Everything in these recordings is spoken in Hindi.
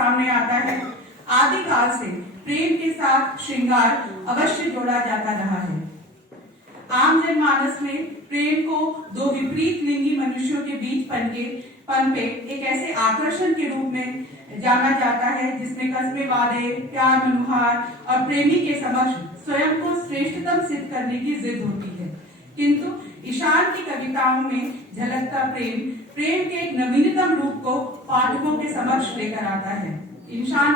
सामने आता है। आदिकाल से प्रेम के साथ श्रृंगार अवश्य जोड़ा जाता रहा है। आम जनमानस में प्रेम को दो विपरीत लिंगी मनुष्यों के बीच पनपे एक ऐसे आकर्षण के रूप में जाना जाता है जिसमें कस्बे वादे, प्यार मनुहार और प्रेमी के समक्ष स्वयं को श्रेष्ठतम सिद्ध करने की जिद होती है। किंतु ईशान की कविताओं में झलकता प्रेम के एक नवीनतम रूप को पाठकों के समक्ष लेकर आता है। ईशान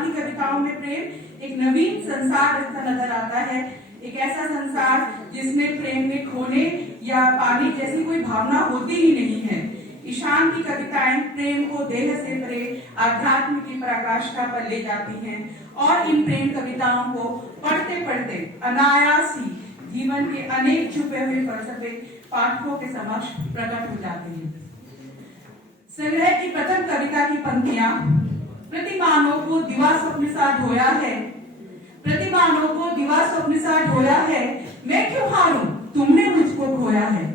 की कविताओं में प्रेम एक नवीन संसार नजर आता है, एक ऐसा संसार जिसमें प्रेम में खोने या पाने जैसी कोई भावना होती ही नहीं है। ईशान की कविताएं प्रेम को देह से परे आध्यात्म की पराकाष्ठा पर ले जाती हैं और इन प्रेम कविताओं को पढ़ते पढ़ते अनायास ही जीवन के अनेक छुपे हुए फलसफे पाठकों के समक्ष प्रकट हो जाते हैं। संग्रह की प्रथम कविता की पंक्तियां, प्रतिमानों को दिवा स्वप्न सा ढोया है, प्रतिमानों को दिवा स्वप्न सा ढोया है, मैं क्यों हारूं तुमने मुझको खोया है।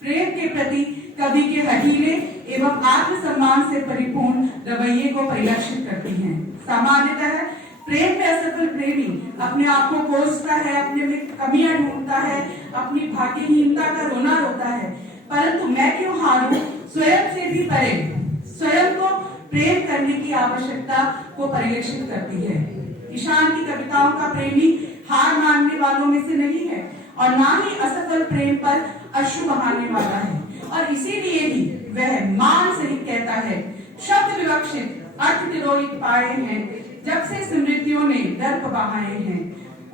प्रेम के प्रति कवि के हठीले एवं आत्मसम्मान से परिपूर्ण रवैये को परिलक्षित करती हैं। सामान्यतः प्रेम में असफल प्रेमी अपने आप को कोसता है, अपने में कमियां ढूंढता है, अपनी भाग्यहीनता का रोना रोता है, परंतु मैं क्यों हारूं स्वयं से भी परे स्वयं को प्रेम करने की आवश्यकता को परिलक्षित करती है। ईशान की कविताओं का प्रेमी हार मानने वालों में से नहीं है और ना ही असफल प्रेम पर अश्रु बहाने वाला है, और इसीलिए ही वह मान सहित कहता है, शब्द विवक्षित अर्थ तिरोहित पाए हैं, जब से स्मृतियों ने दर्प बहाए हैं,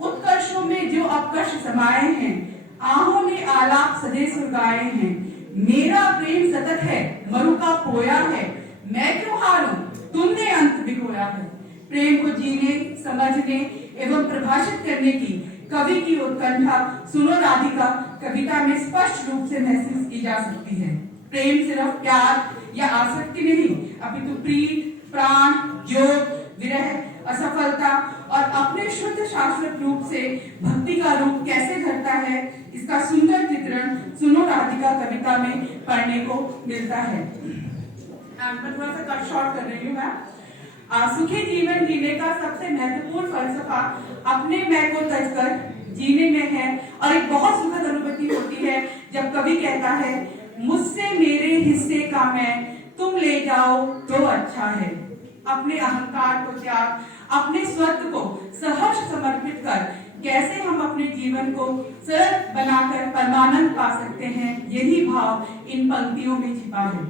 उत्कर्षों में जो अपकर्ष समाये हैं, आहों ने आलाप सदे सुरगाए हैं, मेरा प्रेम सतत है मरु का पोया है, मैं क्यों हारूं तुमने अंत भिगोया है। प्रेम को जीने, समझने एवं प्रभाषित करने की कवि की उत्कंठा सुनो राधिका कविता में स्पष्ट रूप से महसूस की जा सकती है। प्रेम सिर्फ प्यार या आसक्ति नहीं, अपितु प्रीत, प्राण, योग, विरह, असफलता और अपने शुद्ध शाश्वत रूप से भक्ति का रूप कैसे धरता है, इसका सुंदर चित्रण सुनो राधिका कविता में पढ़ने को मिलता है। मैं थोड़ा सा कट शॉर्ट कर रही हूँ मैं। सुखी जीवन जीने का सबसे महत्वपूर्ण फलसफा अपने मैं को तजकर जीने में है, और एक बहुत सुखद अनुभूति होती है जब कवि कहता है, मुझसे मेरे हिस्से का मैं तुम ले जाओ तो अच्छा है। अपने अहंकार को त्याग, अपने स्वत्व को सहर्ष समर्पित कर कैसे हम अपने जीवन को सरल बनाकर परमानंद पा सकते हैं, यही भाव इन पंक्तियों में छिपा है।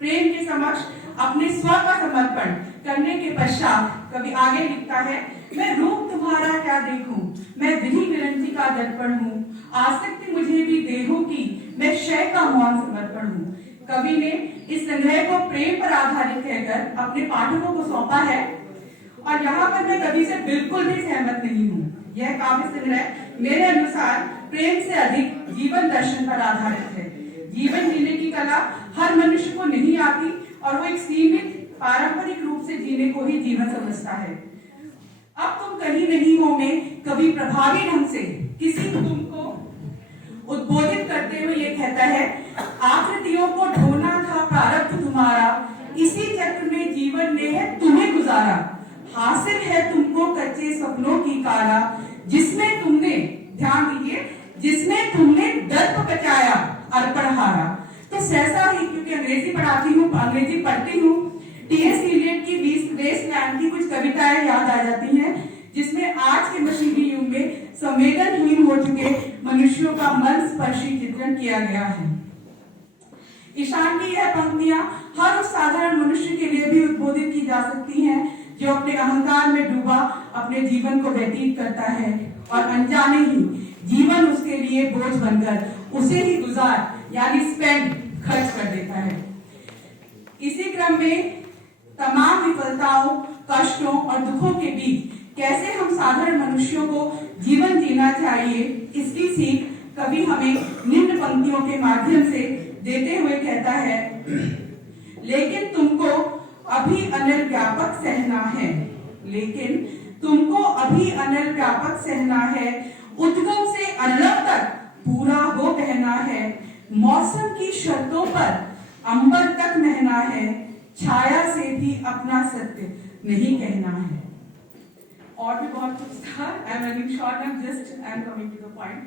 प्रेम के समक्ष अपने स्व का समर्पण करने के पश्चात कवि आगे लिखता है, मैं रूप तुम्हारा क्या देखूं, मैं विधि विरंची का दर्पण हूँ, आसक्ति मुझे भी देहों की, मैं क्षय का मौन समर्पण हूँ। कवि ने इस संग्रह को प्रेम पर आधारित कहकर अपने पाठकों को सौंपा है, और यहाँ पर मैं कवि से बिल्कुल भी सहमत नहीं हूँ। यह काव्य संग्रह मेरे अनुसार प्रेम से अधिक जीवन दर्शन पर आधारित है। जीवन जीने की कला हर मनुष्य को नहीं आती और वो एक सीमित पारंपरिक रूप से जीने को ही जीवन समझता है। अब तुम कहीं नहीं हो में कवि प्रभावी ढंग से किसी तुमको उद्बोधित करते हुए ये कहता है, आकृतियों को ढोना था प्रारब्ध तुम्हारा, इसी चक्र में जीवन ने है तुम्हें गुजारा, हासिल है तुमको कच्चे सपनों की कारा, जिसमें तुमने, ध्यान दीजिए, जिसमें तुमने दर्प बचाया अर्पण हारा। तो सहसा ही, क्योंकि अंग्रेजी पढ़ाती हूँ, अंग्रेजी पढ़ती हूँ, टी.एस. इलियट की वेस्टलैंड की कुछ कविताएं याद आ जाती हैं, जिसमें आज के मशीनी युग में संवेदनहीन हो चुके मनुष्यों का मन स्पर्शी चित्रण किया गया है। ईशान की यह पंक्तियां हर उस साधारण मनुष्य के लिए भी उद्बोधित की जा सकती हैं जो अपने अहंकार में डूबा अपने जीवन को व्यतीत करता है और अनजाने ही जीवन उसके लिए बोझ बनकर उसे ही गुजार यानी स्पेंड खर्च कर देता है। इसी क्रम में तमाम विफलताओं, कष्टों और दुखों के बीच कैसे हम साधारण मनुष्यों को जीवन जीना चाहिए, इसकी सीख कवि हमें निम्न पंक्तियों के माध्यम से देते हुए कहता है, लेकिन तुमको अभी अनिल व्यापक सहना है, लेकिन तुमको अभी अनिल व्यापक सहना है, उद्गम से अनलव तक पूरा हो कहना है, मौसम की शर्तों पर अंबर तक महना है, छाया से भी अपना सत्य नहीं कहना है। और भी बहुत कुछ था। I am running short, I am coming to the point.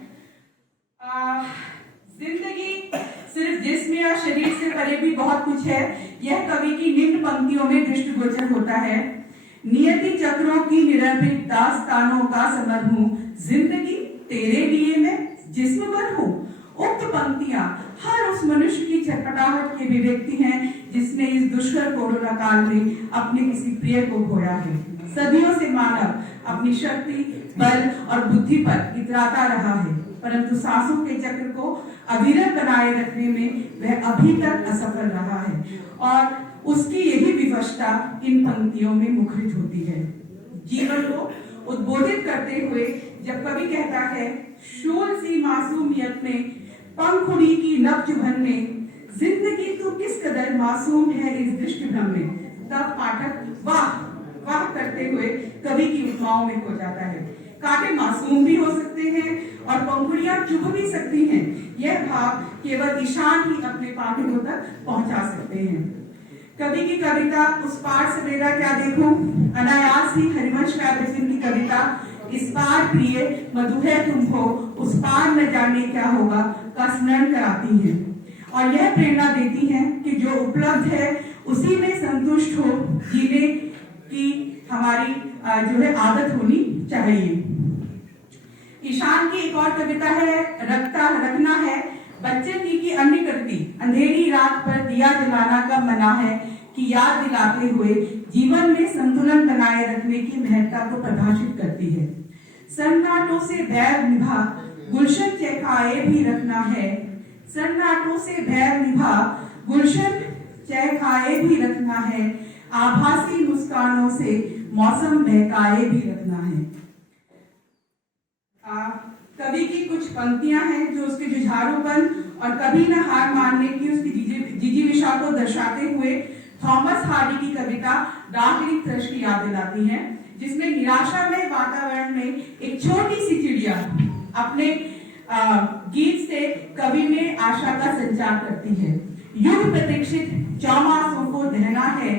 जिंदगी सिर्फ जिस्म या शरीर से परे भी बहुत कुछ है, यह कवि की निम्न पंक्तियों में दृष्टिगोचर होता है। नियति चक्रों की निरर्पित दास्तानों का समर हूँ, जिंदगी तेरे लिए मैं जिस्म भर हूँ। उक्त पंक्तियां हर उस मनुष्य की छटपटाहट की अभिव्यक्ति हैं जिसने इस दुष्कर कोरोना काल में अपने किसी प्रिय को खोया है। सदियों से मानव अपनी शक्ति, बल और बुद्धि पर इतराता रहा है, परंतु सांसों के चक्र को अविरत बनाए रखने में वह अभी तक असफल रहा है, और उसकी यही विवशता इन पंक्तियों में मुखरित होती है। जीवन को उद्बोधित करते हुए जब कवि कहता है, शूल सी मासूमियत में पंख उड़ी की नव चुभन में, जिंदगी तो किस कदर मासूम है इस दृष्टि भ्रम में, तब पाठक वाह वाह करते हुए कवि की उपमाओं में खो जाता है। कांटे मासूम भी हो सकते हैं और पंखुड़ियां चुभ भी सकती हैं। यह भाव केवल ईशान ही अपने पाठकों तक पहुंचा सकते हैं। कवि की कविता उस पार से मेरा क्या देखूं, अनायास ही हरिवंश काव्यसिंह की कविता इस पार प्रिय मधु है तुम हो, उस पार न जाने क्या होगा का स्मरण कराती है, और यह प्रेरणा देती है कि जो उपलब्ध है उसी में संतुष्ट हो जीने की हमारी जो है आदत होनी चाहिए। ईशान की एक और कविता है, रखना है बच्चे की अन्य करती, अंधेरी रात पर दिया जलाना कब मना है, कि याद दिलाते हुए जीवन में संतुलन बनाए रखने की महत्ता को परिभाषित करती है। सन्नाटों से बैर निभा गुलशन चहकाए भी रखना है, सन्नाटों से बैर निभा गुलशन चहकाए भी रखना है, आभासी मुस्कानों से मौसम बहकाए भी रखना है। कवि की कुछ पंक्तियां हैं जो उसके जुझारूपन और कभी न हार मानने की उसकी जिजीविषा को दर्शाते हुए थॉमस हार्डी की कविता डार्कलिंग थ्रश की याद दिलाती हैं, जिसमें निराशामय वातावरण में एक छोटी सी चिड़िया अपने गीत से कवि में आशा का संचार करती है। युग प्रतीक्षित चौमासों को दहना है,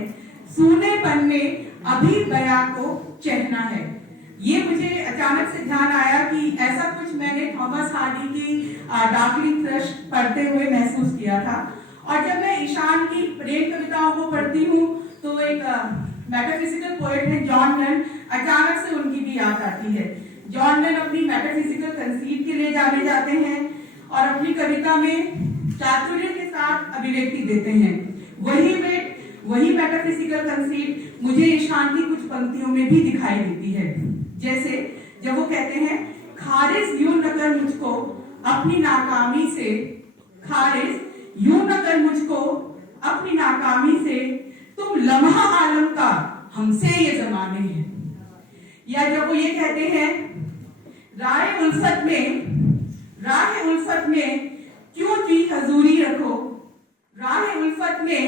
सूनेपन में अभी बया को चहना है। ये मुझे अचानक से ध्यान आया कि ऐसा कुछ मैंने थॉमस हार्डी की डार्कलिंग थ्रश पढ़ते हुए महसूस किया था। और जब मैं ईशान की प्रेम कविताओं को पढ़ती हूँ तो एक मेटाफिजिकल पोएट है जॉन नन, अचानक से उनकी भी याद आती है। जॉन नन अपनी मेटाफिजिकल कंसीट के लिए जाने जाते हैं और अपनी कविता में चातुर्य के साथ अभिव्यक्ति देते हैं। वही मेटाफिजिकल कंसीट मुझे ईशान की कुछ पंक्तियों में भी दिखाई देती है। जैसे जब वो कहते हैं, खारिज यूं न कर मुझको अपनी नाकामी से, खारिज यूं न कर मुझको अपनी नाकामी से, तुम लम्हा आलम का हमसे ये जमाने हैं। या जब वो ये कहते हैं, राह उल्फत में क्यों जी हजूरी रखो, राह उल्फत में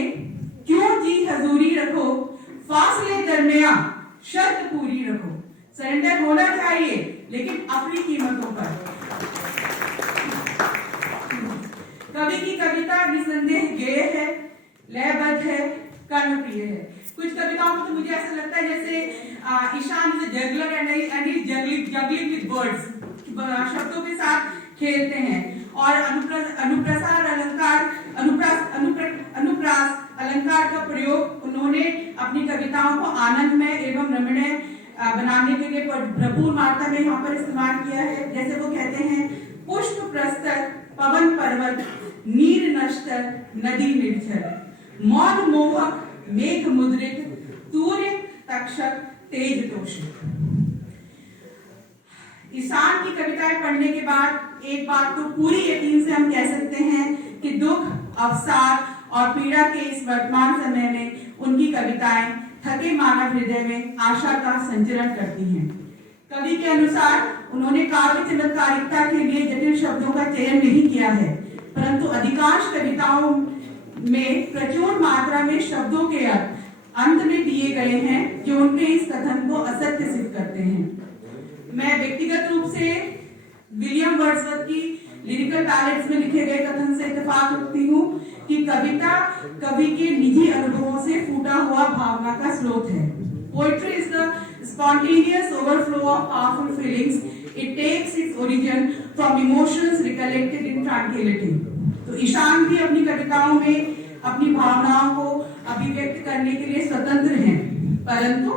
क्यों जी हजूरी रखो, फासले दरमिया शर्त पूरी रखो। सरेंडर होना चाहिए लेकिन अपनी कीमतों पर। कवि की कविता निसंदेह गेय है, लयबद्ध है, कर्णप्रिय है। कुछ कविताओं में तो मुझे ऐसा लगता है जैसे Ishaan is a juggler and is juggling with words, शब्दों के साथ खेलते हैं। और अनुप्रास अलंकार का प्रयोग उन्होंने अपनी कविताओं को आनंदमय एवं रमणीय बनाने के लिए भरपूर मात्रा में यहाँ पर इस्तेमाल किया है। जैसे वो कहते हैं, पुष्प प्रस्तर पवन पर्वत, नीर नश्तर नदी निर्झर, मौन मोहक मेघ मुद्रित, सूर्य तक्षक तेज तोषित। ईशान की कविताएं पढ़ने के बाद एक बात तो पूरी यकीन से हम कह सकते हैं कि दुख, अवसाद और पीड़ा के इस वर्तमान समय में उनकी कविताएं थके मानव हृदय में आशा का संचरण करती हैं। कवि के अनुसार उन्होंने काव्य चमत्कारिकता के लिए जटिल शब्दों का चयन नहीं किया है, परंतु अधिकांश कविताओं में प्रचुर मात्रा में शब्दों के अर्थ अंत में दिए गए हैं जो उनके इस कथन को असत्य सिद्ध करते हैं। मैं व्यक्तिगत रूप से विलियम वर्ड्सवर्थ की लिरिकल बैलेट्स में लिखे गए कथन से इत्तेफाक रखती हूँ कि कविता कवि के निजी अनुभवों से फूटा हुआ भावना का स्रोत है। Poetry is the spontaneous overflow of powerful feelings. It takes its origin from emotions recollected in tranquility. तो ईशान भी अपनी कविताओं में अपनी भावनाओं को अभिव्यक्त करने के लिए स्वतंत्र हैं, परंतु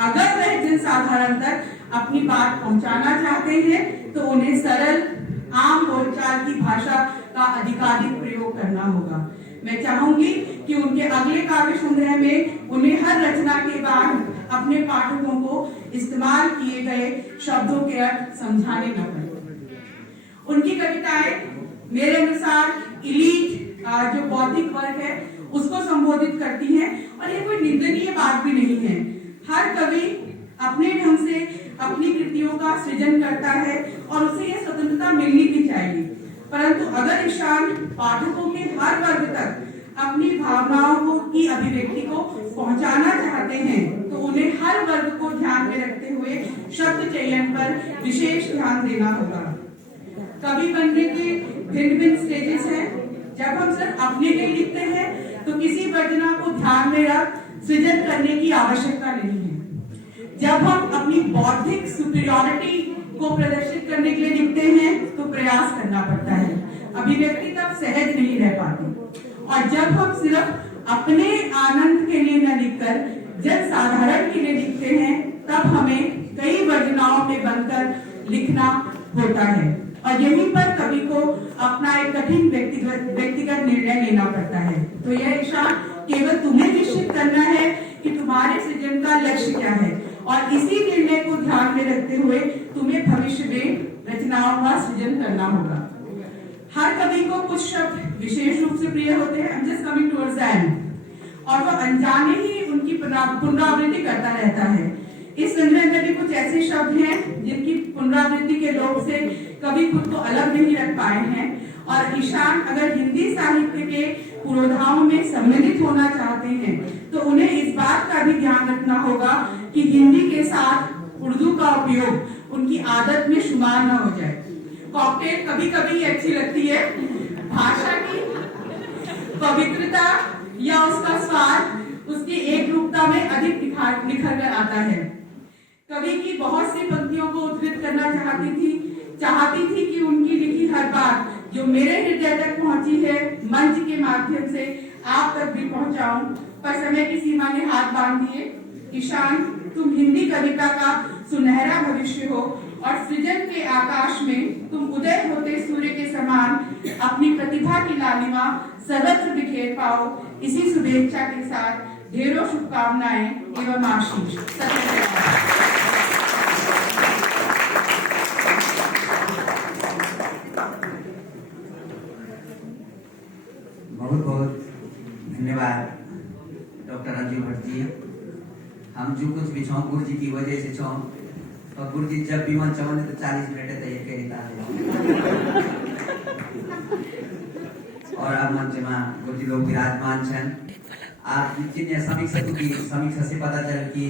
अगर वह जनसाधारण तक अपनी बात पहुंचाना चाहते हैं तो उन्हें सरल आम बोलचाल की भाषा का अधिकाधिक प्रयोग करना होगा। मैं चाहूंगी कि उनके अगले काव्य संग्रह में उन्हें हर रचना के बाद अपने पाठकों को इस्तेमाल किए गए शब्दों के अर्थ समझाने न पड़े। उनकी कविताएं मेरे अनुसार इलीट जो बौद्धिक वर्ग है उसको संबोधित करती हैं और ये कोई निंदनीय बात भी नहीं है। हर कवि अपने ढंग से अपनी कृतियों का सृजन करता है और उसे यह स्वतंत्रता मिलनी भी चाहिए, परंतु अगर ईशान पाठकों के हर वर्ग तक अपनी भावनाओं को की अभिव्यक्ति को पहुंचाना चाहते हैं तो उन्हें हर वर्ग को ध्यान में रखते हुए शब्द चयन पर विशेष ध्यान देना होगा। कवि बनने के भिन्न भिन्न स्टेजेस हैं। जब हम सिर्फ अपने लिए लिखते हैं तो किसी रचना को ध्यान में रख सृजन करने की आवश्यकता नहीं है। जब हम अपनी बौद्धिक सुपीरियरिटी को प्रदर्शित करने के लिए लिखते हैं तो प्रयास करना पड़ता है, अभिव्यक्ति तब सहज नहीं रह पाती। और जब हम सिर्फ अपने आनंद के लिए न लिखकर जन साधारण के लिए लिखते हैं तब हमें कई वर्जनाओं में बनकर लिखना होता है और यहीं पर कवि को अपना एक कठिन व्यक्तिगत निर्णय लेना पड़ता है। तो यह ईशान केवल तुम्हें निश्चित करना है कि तुम्हारे सृजन का लक्ष्य क्या है और इसी निर्णय को ध्यान में रखते हुए तुम्हें भविष्य में रचनाओं का सृजन करना होगा। हर कवि को कुछ शब्द विशेष रूप से प्रिय होते हैं, I'm just coming towards the end, और वह अनजाने ही उनकी पुनरावृत्ति करता रहता है। इस संग्रह में भी कुछ ऐसे शब्द हैं जिनकी पुनरावृत्ति के लोभ से कवि खुद को अलग नहीं रख पाए हैं और ईशान अगर हिंदी साहित्य के पुरोधाओं में सम्मिलित होना चाहते हैं तो उन्हें इस बात का भी ध्यान रखना होगा कि हिंदी के साथ उर्दू का उपयोग उनकी आदत में शुमार न हो जाए। कॉकटेल कभी कभी अच्छी लगती है, भाषा की पवित्रता या उसका स्वाद उसकी एक रूपता में अधिक निखर कर आता है। कवि की बहुत सी पंक्तियों को उद्धृत करना चाहती थी कि उनकी लिखी हर बात जो मेरे हृदय तक पहुंची है मंच के माध्यम से आप तक भी पहुंचाऊं, पर समय की सीमा ने हाथ बांध दिए। ईशान, तुम हिंदी कविता का सुनहरा भविष्य हो और सृजन के आकाश में तुम उदय होते सूर्य के समान अपनी प्रतिभा की लालिमा सर्वत्र बिखेर पाओ। इसी शुभेच्छा के साथ ढेरों शुभकामनाएं एवं आशीष। बहुत बहुत धन्यवाद डॉक्टर अंजू भट्ट जी। हम जो कुछ भी छो गुरु जी की वजह से छो और गुरु जी जब भी मन चाहो तो 40 मिनट तय करेता है और अब मंच में गुरु जी लोग विराजमान छन। आप जितने समीक्षा से पता चल कि